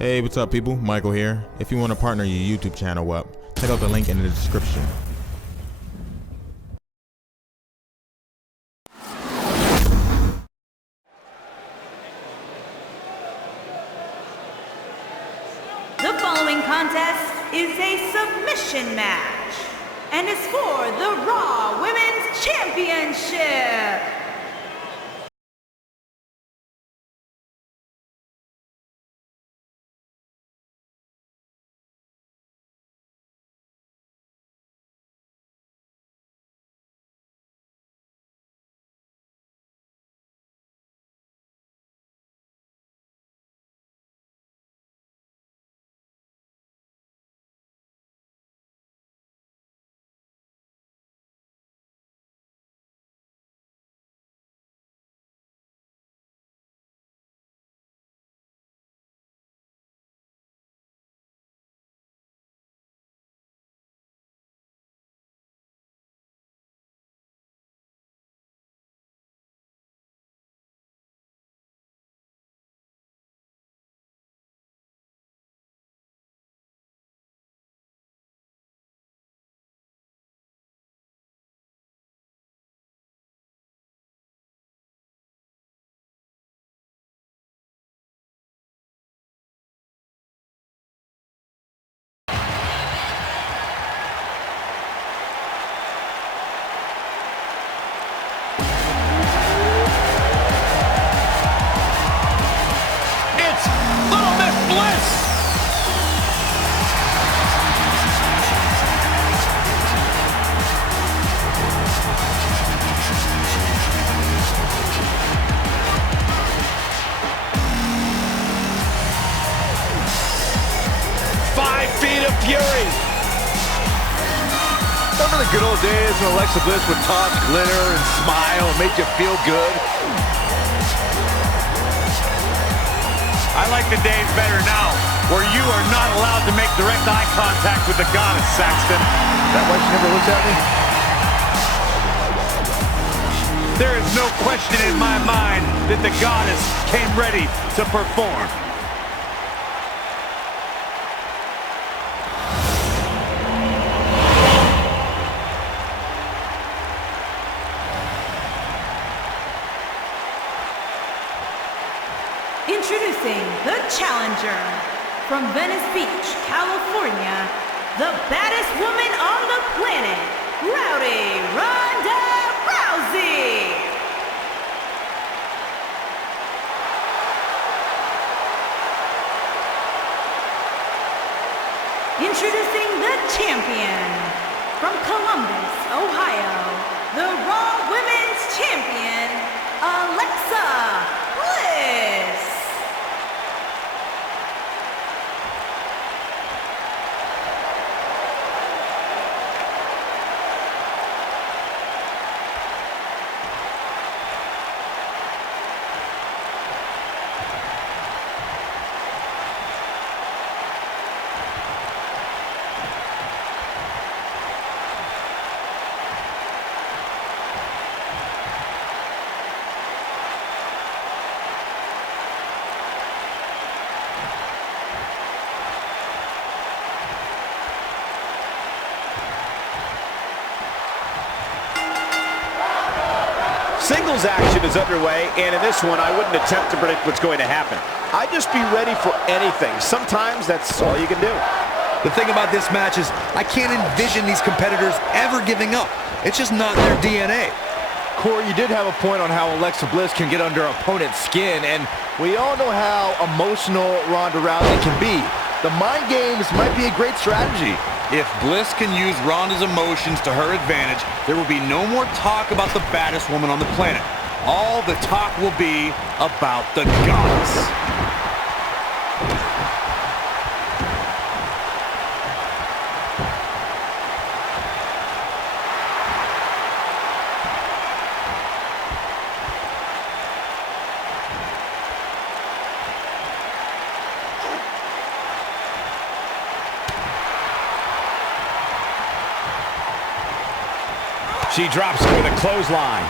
Hey, what's up people? Michael here. If you want to partner your YouTube channel up, check out the link in the description. The following contest is a submission match and is for the Raw Women's Championship. Bliss! Feet of fury. Remember the good old days when Alexa Bliss would toss glitter and smile and make you feel good? I like the days better now, where you are not allowed to make direct eye contact with the goddess, Saxton. That why she never looks at me? There is no question in my mind that the goddess came ready to perform. Introducing the challenger from Venice Beach, California, the baddest woman on the planet, Ronda Rousey. Introducing the champion from Columbus, Ohio, the Raw Women's Champion, Alexa Bliss. Singles action is underway, and in this one, I wouldn't attempt to predict what's going to happen. I'd just be ready for anything. Sometimes that's all you can do. The thing about this match is I can't envision these competitors ever giving up. It's just not in their DNA. Corey, you did have a point on how Alexa Bliss can get under opponent's skin, and we all know how emotional Ronda Rousey can be. The mind games might be a great strategy. If Bliss can use Ronda's emotions to her advantage, there will be no more talk about the baddest woman on the planet. All the talk will be about the goddess. She drops it with a clothesline.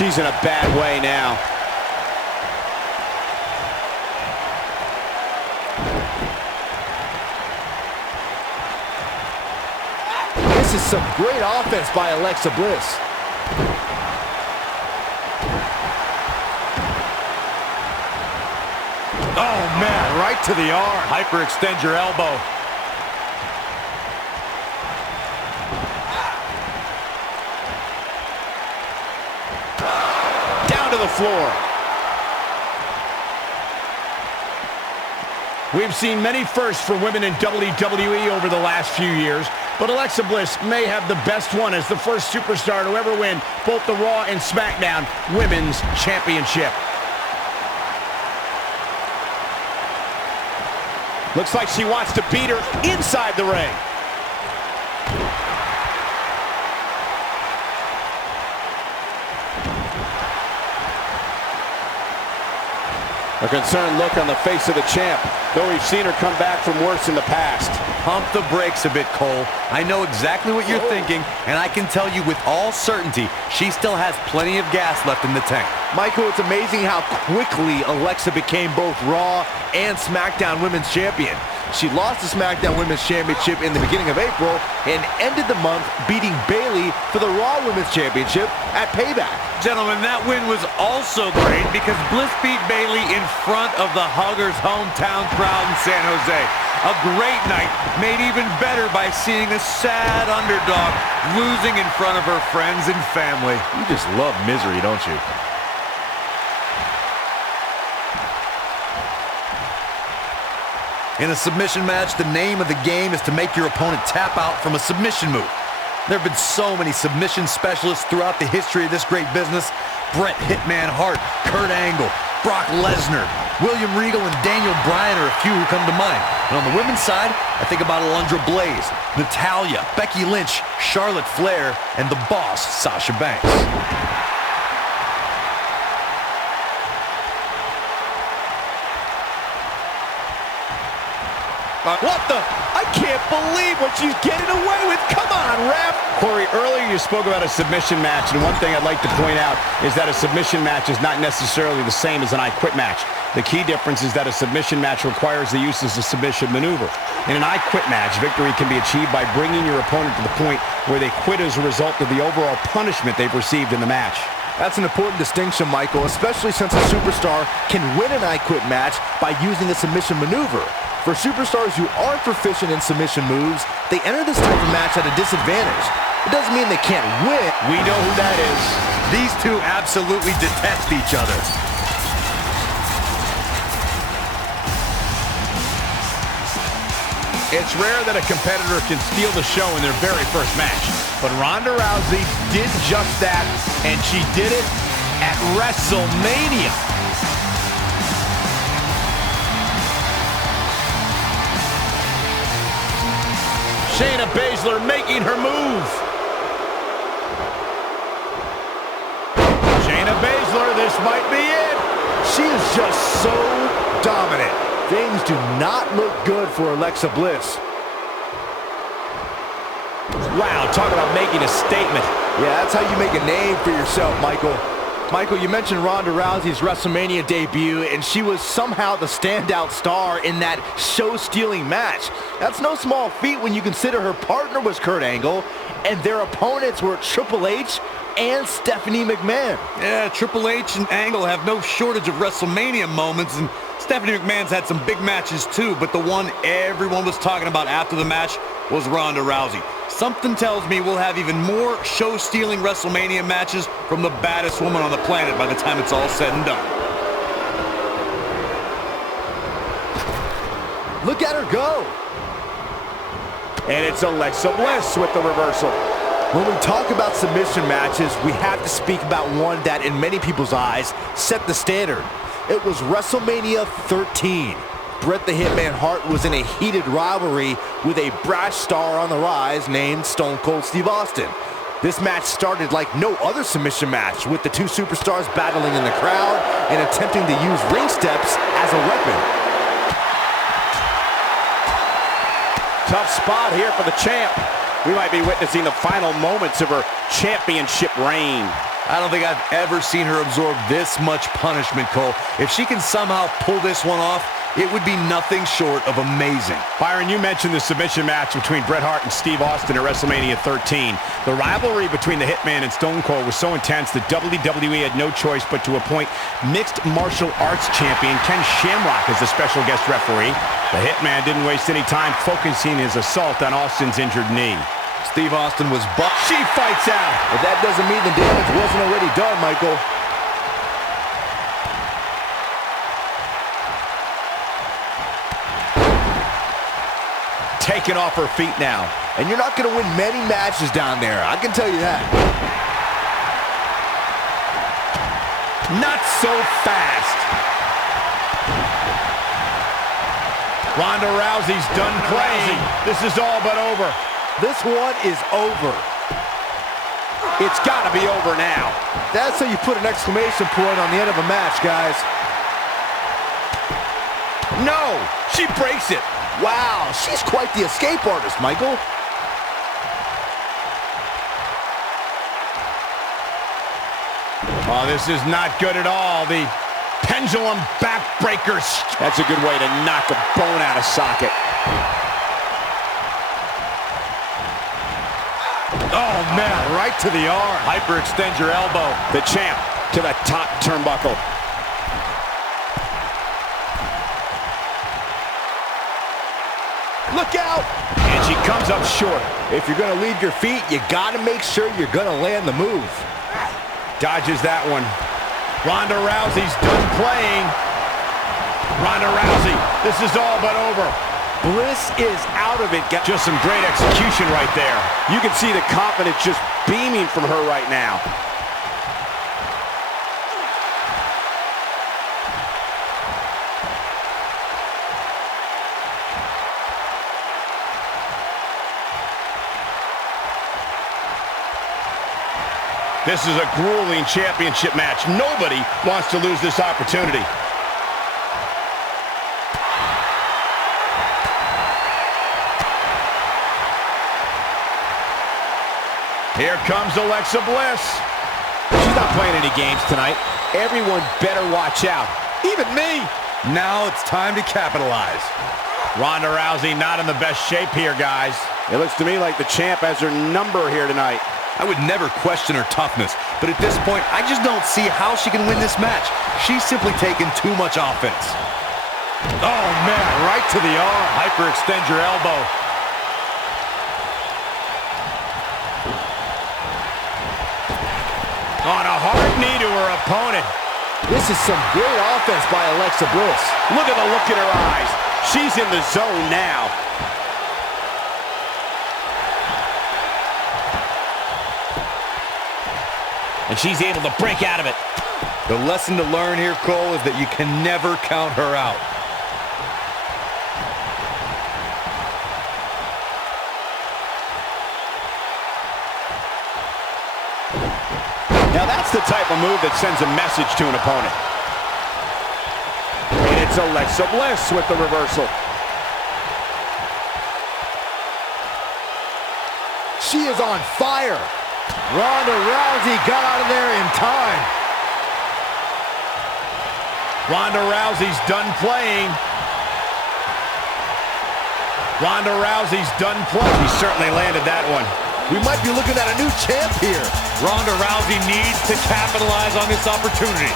She's in a bad way now. This is some great offense by Alexa Bliss. Oh, man, right to the arm. Hyperextend your elbow. Down to the floor. We've seen many firsts for women in WWE over the last few years, but Alexa Bliss may have the best one as the first superstar to ever win both the Raw and SmackDown Women's Championship. Looks like she wants to beat her inside the ring. A concerned look on the face of the champ, though we've seen her come back from worse in the past. Pump the brakes a bit, Cole. I know exactly what you're thinking, and I can tell you with all certainty, she still has plenty of gas left in the tank. Michael, it's amazing how quickly Alexa became both Raw and SmackDown Women's Champion. She lost the SmackDown Women's Championship in the beginning of April and ended the month beating Bayley for the Raw Women's Championship at Payback. Gentlemen, that win was also great because Bliss beat Bayley in front of the Huggers' hometown crowd in San Jose. A great night, made even better by seeing a sad underdog losing in front of her friends and family. You just love misery, don't you? In a submission match, the name of the game is to make your opponent tap out from a submission move. There have been so many submission specialists throughout the history of this great business. Bret Hitman Hart, Kurt Angle, Brock Lesnar, William Regal, and Daniel Bryan are a few who come to mind. And on the women's side, I think about Alundra Blaze, Natalya, Becky Lynch, Charlotte Flair, and the boss, Sasha Banks. What the? I can't believe what she's getting away with. Come on, ref. Corey, earlier you spoke about a submission match, and one thing I'd like to point out is that a submission match is not necessarily the same as an I Quit match. The key difference is that a submission match requires the use of a submission maneuver. In an I Quit match, victory can be achieved by bringing your opponent to the point where they quit as a result of the overall punishment they've received in the match. That's an important distinction, Michael, especially since a superstar can win an I Quit match by using a submission maneuver. For superstars who aren't proficient in submission moves, they enter this type of match at a disadvantage. It doesn't mean they can't win. We know who that is. These two absolutely detest each other. It's rare that a competitor can steal the show in their very first match, but Ronda Rousey did just that, and she did it at WrestleMania. Shayna Baszler making her move. Shayna Baszler, this might be it. She is just so dominant. Things do not look good for Alexa Bliss. Wow, talk about making a statement. Yeah, that's how you make a name for yourself, Michael. Michael, you mentioned Ronda Rousey's WrestleMania debut, and she was somehow the standout star in that show-stealing match. That's no small feat when you consider her partner was Kurt Angle, and their opponents were Triple H and Stephanie McMahon. Yeah, Triple H and Angle have no shortage of WrestleMania moments, and Stephanie McMahon's had some big matches too, but the one everyone was talking about after the match was Ronda Rousey. Something tells me we'll have even more show-stealing WrestleMania matches from the baddest woman on the planet by the time it's all said and done. Look at her go. And it's Alexa Bliss with the reversal. When we talk about submission matches, we have to speak about one that, in many people's eyes, set the standard. It was WrestleMania 13. Bret the Hitman Hart was in a heated rivalry with a brash star on the rise named Stone Cold Steve Austin. This match started like no other submission match, with the two superstars battling in the crowd and attempting to use ring steps as a weapon. Tough spot here for the champ. We might be witnessing the final moments of her championship reign. I don't think I've ever seen her absorb this much punishment, Cole. If she can somehow pull this one off, it would be nothing short of amazing. Byron, you mentioned the submission match between Bret Hart and Steve Austin at WrestleMania 13. The rivalry between the Hitman and Stone Cold was so intense that WWE had no choice but to appoint mixed martial arts champion Ken Shamrock as the special guest referee. The Hitman didn't waste any time focusing his assault on Austin's injured knee. Steve Austin was She fights out. But that doesn't mean the damage wasn't already done, Michael. Taken off her feet now. And you're not going to win many matches down there, I can tell you that. Not so fast. Ronda Rousey's done playing. This is all but over. This one is over. It's got to be over now. That's how you put an exclamation point on the end of a match, guys. No, she breaks it. Wow, she's quite the escape artist, Michael. Oh, this is not good at all. The pendulum backbreakers. That's a good way to knock a bone out of socket. Oh, man, right to the arm. Hyperextend your elbow. The champ to the top turnbuckle. Look out! And she comes up short. If you're going to leave your feet, you got to make sure you're going to land the move. Dodges that one. Ronda Rousey's done playing. Ronda Rousey, this is all but over. Bliss is out of it. Just some great execution right there. You can see the confidence just beaming from her right now. This is a grueling championship match. Nobody wants to lose this opportunity. Here comes Alexa Bliss. She's not playing any games tonight. Everyone better watch out. Even me. Now it's time to capitalize. Ronda Rousey not in the best shape here, guys. It looks to me like the champ has her number here tonight. I would never question her toughness, but at this point, I just don't see how she can win this match. She's simply taken too much offense. Oh, man, right to the arm. Hyperextend your elbow. On a hard knee to her opponent. This is some great offense by Alexa Bliss. Look at the look in her eyes. She's in the zone now. And she's able to break out of it. The lesson to learn here, Cole, is that you can never count her out. Now that's the type of move that sends a message to an opponent. And it's Alexa Bliss with the reversal. She is on fire. Ronda Rousey got out of there in time. Ronda Rousey's done playing. Ronda Rousey's done playing. She certainly landed that one. We might be looking at a new champ here. Ronda Rousey needs to capitalize on this opportunity.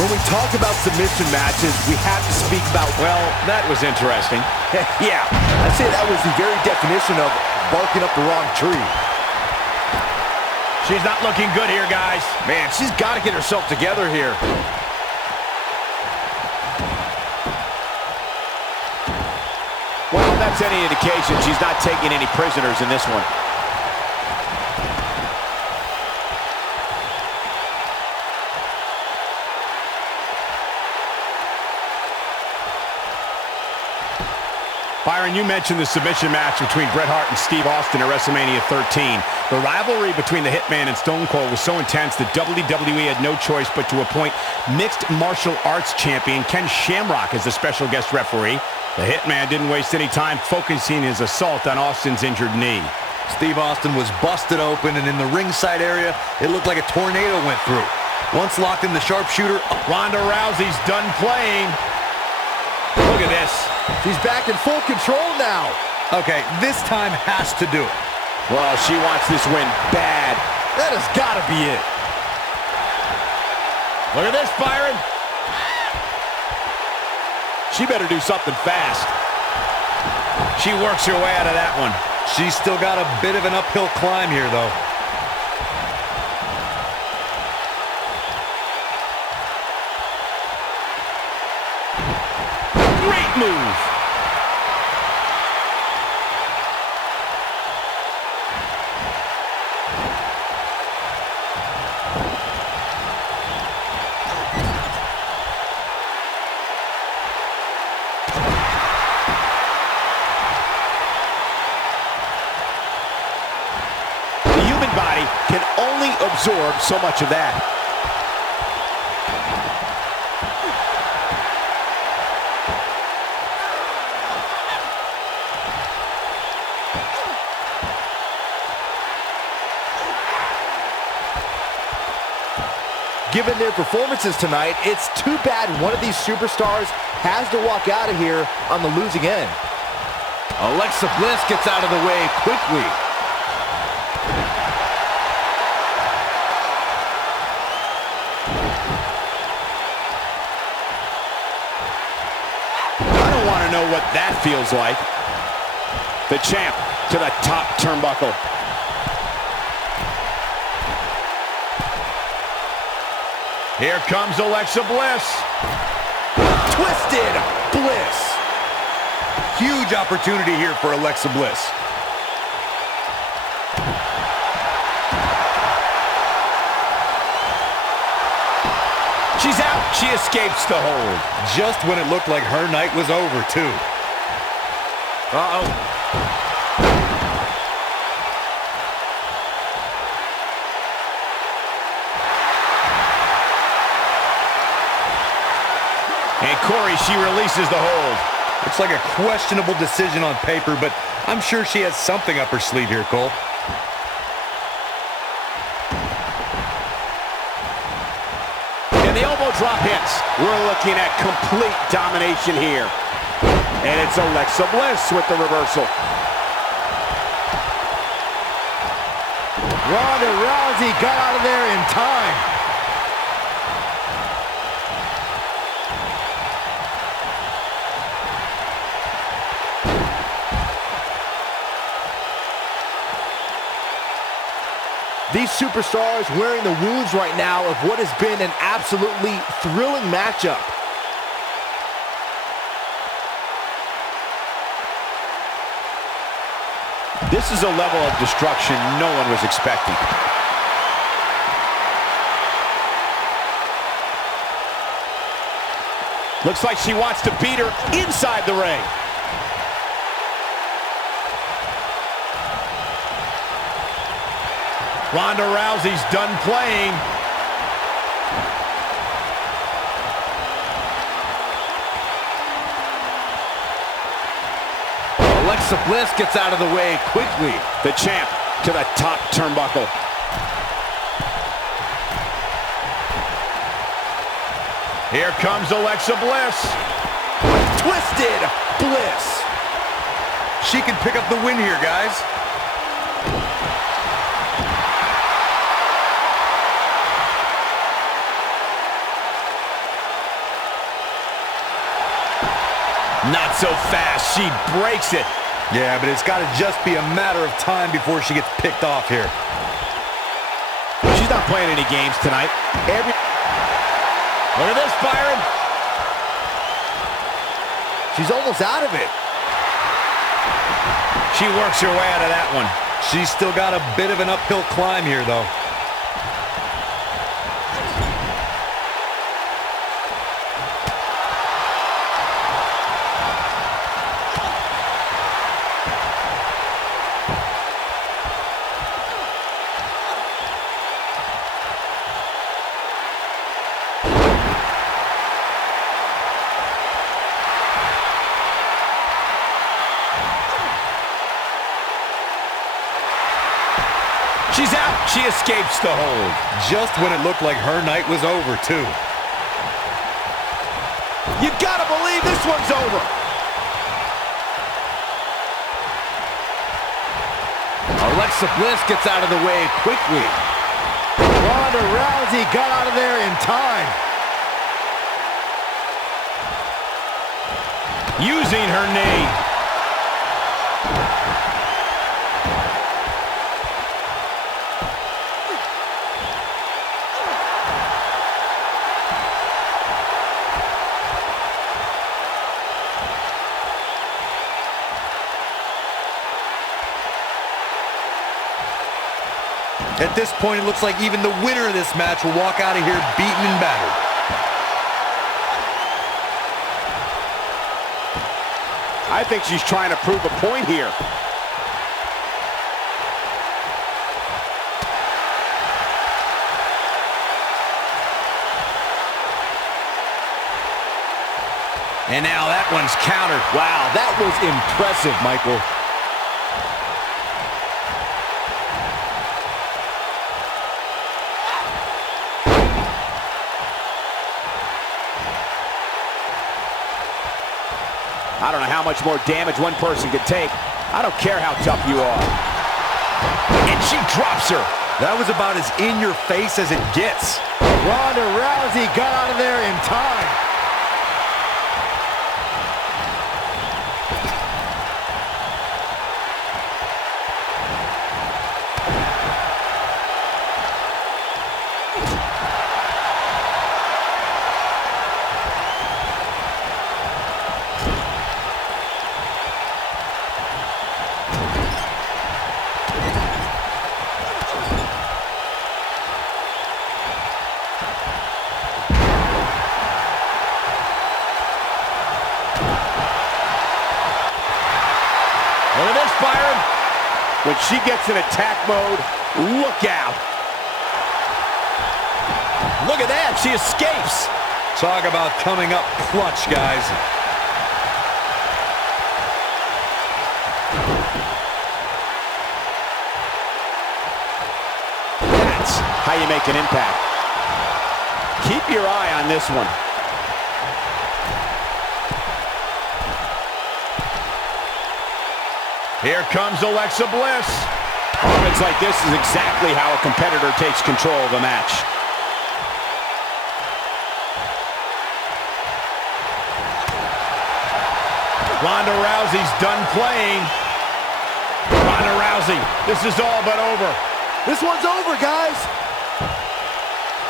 When we talk about submission matches, we have to speak about... Well, that was interesting. Yeah, I'd say that was the very definition of barking up the wrong tree. She's not looking good here, guys. Man, she's got to get herself together here. Well, that's any indication she's not taking any prisoners in this one. Byron, you mentioned the submission match between Bret Hart and Steve Austin at WrestleMania 13. The rivalry between the Hitman and Stone Cold was so intense that WWE had no choice but to appoint mixed martial arts champion Ken Shamrock as the special guest referee. The Hitman didn't waste any time focusing his assault on Austin's injured knee. Steve Austin was busted open, and in the ringside area, it looked like a tornado went through. Once locked in the sharpshooter, Ronda Rousey's done playing. Look at this. She's back in full control now. okay, this time has to do it. Well, she wants this win bad. That has got to be it. Look at this, Byron. She better do something fast. She works her way out of that one. She's still got a bit of an uphill climb here, though. Great move. The human body can only absorb so much of that. Given their performances tonight, it's too bad one of these superstars has to walk out of here on the losing end. Alexa Bliss gets out of the way quickly. I don't want to know what that feels like. The champ to the top turnbuckle. Here comes Alexa Bliss. Twisted Bliss. Huge opportunity here for Alexa Bliss. She's out. She escapes the hold. Just when it looked like her night was over, too. Uh-oh. And Corey, she releases the hold. It's like a questionable decision on paper, but I'm sure she has something up her sleeve here, Cole. And the elbow drop hits. We're looking at complete domination here. And it's Alexa Bliss with the reversal. Ronda Rousey got out of there in time. These superstars wearing the wounds right now of what has been an absolutely thrilling matchup. This is a level of destruction no one was expecting. Looks like she wants to beat her inside the ring. Ronda Rousey's done playing. Alexa Bliss gets out of the way quickly. The champ to the top turnbuckle. Here comes Alexa Bliss. Twisted Bliss. She can pick up the win here, guys. Not so fast. She breaks it. Yeah, but it's got to just be a matter of time before she gets picked off here. She's not playing any games tonight. Look at this, Byron. She's almost out of it. She works her way out of that one. She's still got a bit of an uphill climb here, though. She's out. She escapes the hold. Just when it looked like her night was over, too. You gotta believe this one's over. Alexa Bliss gets out of the way quickly. Ronda Rousey got out of there in time. Using her knee. At this point, it looks like even the winner of this match will walk out of here beaten and battered. I think she's trying to prove a point here. And now that one's countered. Wow, that was impressive, Michael. I don't know how much more damage one person could take. I don't care how tough you are. And she drops her. That was about as in your face as it gets. Ronda Rousey got out of there in time. Look at this, Byron. When she gets in attack mode, look out. Look at that, she escapes. Talk about coming up clutch, guys. That's how you make an impact. Keep your eye on this one. Here comes Alexa Bliss. Moments like this is exactly how a competitor takes control of a match. Ronda Rousey's done playing. Ronda Rousey, this is all but over. This one's over, guys.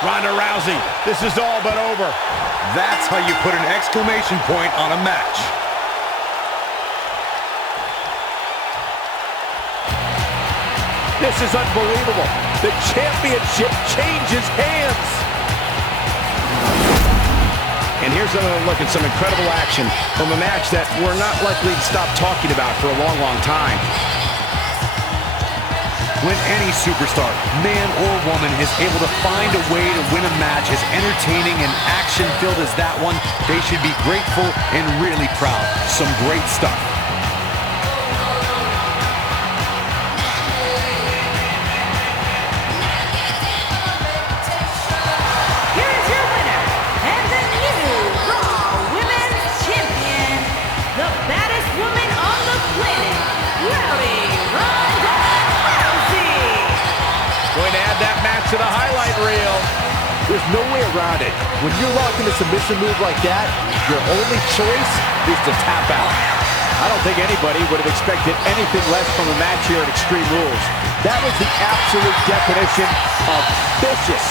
Ronda Rousey, this is all but over. That's how you put an exclamation point on a match. This is unbelievable. The championship changes hands. And here's another look at some incredible action from a match that we're not likely to stop talking about for a long, long time. When any superstar, man or woman, is able to find a way to win a match as entertaining and action-filled as that one, they should be grateful and really proud. Some great stuff. Here's your winner and the new Raw Women's Champion, the baddest woman on the planet, Ronda Rousey. Going to add that match to the highlight reel. There's no way around it. When you're locked in a submission move like that, your only choice is to tap out. I don't think anybody would have expected anything less from a match here at Extreme Rules. That was the absolute definition of vicious.